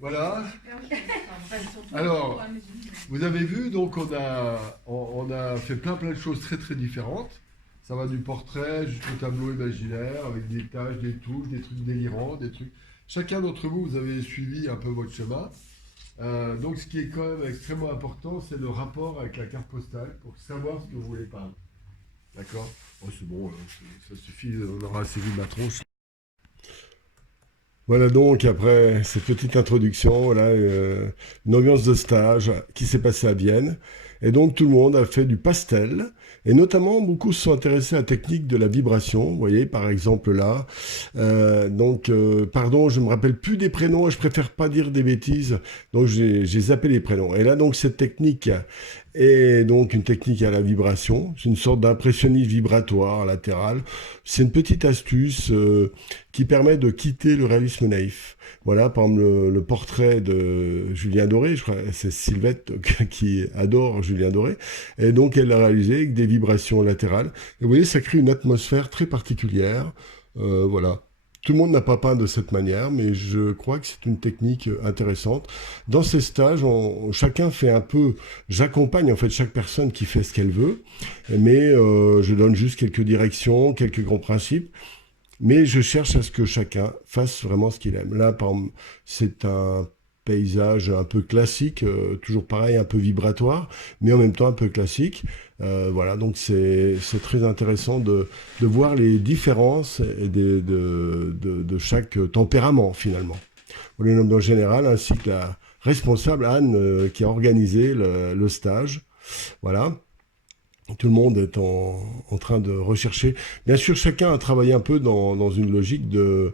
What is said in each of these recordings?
Voilà. Alors, vous avez vu, donc on a fait plein de choses très très différentes. Ça va du portrait jusqu'au tableau imaginaire avec des tâches, des touches, des trucs délirants, des trucs. Chacun d'entre vous, vous avez suivi un peu votre chemin. Donc, ce qui est quand même extrêmement important, c'est le rapport avec la carte postale pour savoir ce que vous voulez peindre. D'accord? Oh, c'est bon, ça suffit, on aura assez vu ma tronche. Voilà donc, après cette petite introduction, voilà, une ambiance de stage qui s'est passée à Vienne. Et donc tout le monde a fait du pastel. Et notamment, beaucoup se sont intéressés à la technique de la vibration. Vous voyez, par exemple là. Pardon, je me rappelle plus des prénoms et je préfère pas dire des bêtises. Donc j'ai zappé les prénoms. Et là, donc, cette technique est donc une technique à la vibration. C'est une sorte d'impressionnisme vibratoire latéral. C'est une petite astuce qui permet de quitter le réalisme naïf. Voilà, par exemple, le portrait de Julien Doré, je crois, c'est Sylvette qui adore Julien Doré, et donc elle l'a réalisé avec des vibrations latérales. Et vous voyez, ça crée une atmosphère très particulière. Voilà. Tout le monde n'a pas peint de cette manière, mais je crois que c'est une technique intéressante. Dans ces stages, chacun fait un peu, j'accompagne en fait chaque personne qui fait ce qu'elle veut, mais je donne juste quelques directions, quelques grands principes. Mais je cherche à ce que chacun fasse vraiment ce qu'il aime. Là, par exemple, c'est un paysage un peu classique, toujours pareil, un peu vibratoire, mais en même temps un peu classique. Voilà, donc c'est très intéressant de voir les différences de chaque tempérament, finalement. Voilà, en général, ainsi que la responsable, Anne, qui a organisé le stage. Voilà. Tout le monde est en train de rechercher. Bien sûr, chacun a travaillé un peu dans une logique de,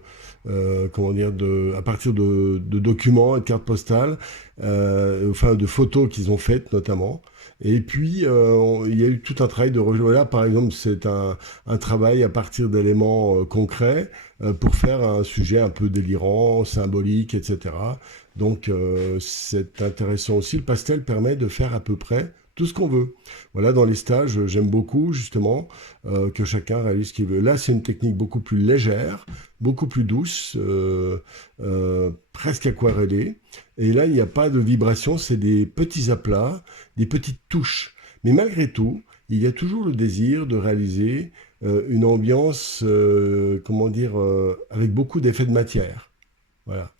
comment dire, à partir de documents et de cartes postales, enfin de photos qu'ils ont faites notamment. Et puis, il y a eu tout un travail de recherche. Là, par exemple, c'est un travail à partir d'éléments concrets pour faire un sujet un peu délirant, symbolique, etc. Donc, c'est intéressant aussi. Le pastel permet de faire à peu près tout ce qu'on veut. Voilà, dans les stages, j'aime beaucoup justement que chacun réalise ce qu'il veut. Là, c'est une technique beaucoup plus légère, beaucoup plus douce, presque aquarellée. Et là, il n'y a pas de vibration, c'est des petits aplats, des petites touches. Mais malgré tout, il y a toujours le désir de réaliser une ambiance, comment dire, avec beaucoup d'effets de matière. Voilà.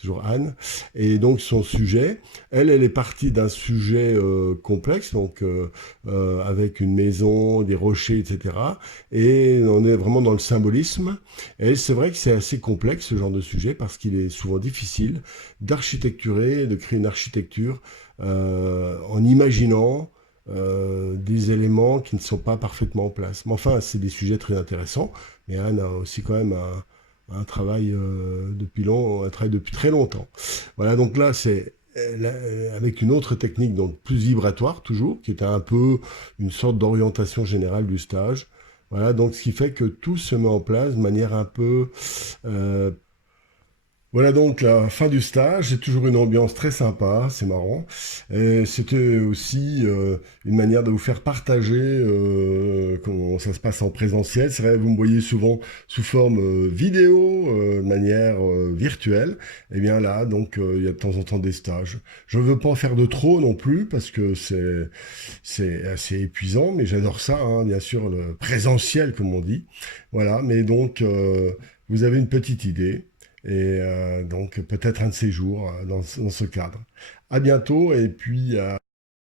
Toujours Anne. Et donc, son sujet, elle est partie d'un sujet complexe, donc avec une maison, des rochers, etc. Et on est vraiment dans le symbolisme. Et c'est vrai que c'est assez complexe, ce genre de sujet, parce qu'il est souvent difficile d'architecturer, de créer une architecture en imaginant des éléments qui ne sont pas parfaitement en place. Mais enfin, c'est des sujets très intéressants. Mais Anne a aussi quand même un travail un travail depuis très longtemps. Voilà, donc là, c'est avec une autre technique, donc plus vibratoire toujours, qui était un peu une sorte d'orientation générale du stage. Voilà, donc ce qui fait que tout se met en place de manière un peu euh, voilà donc la fin du stage, c'est toujours une ambiance très sympa, c'est marrant. Et c'était aussi une manière de vous faire partager comment ça se passe en présentiel. C'est vrai, vous me voyez souvent sous forme vidéo, de manière virtuelle. Et bien là, donc il y a de temps en temps des stages. Je ne veux pas en faire de trop non plus parce que c'est assez épuisant, mais j'adore ça, hein, bien sûr, le présentiel comme on dit. Voilà, mais donc vous avez une petite idée. Et donc peut-être un de ces jours dans ce cadre. À bientôt et puis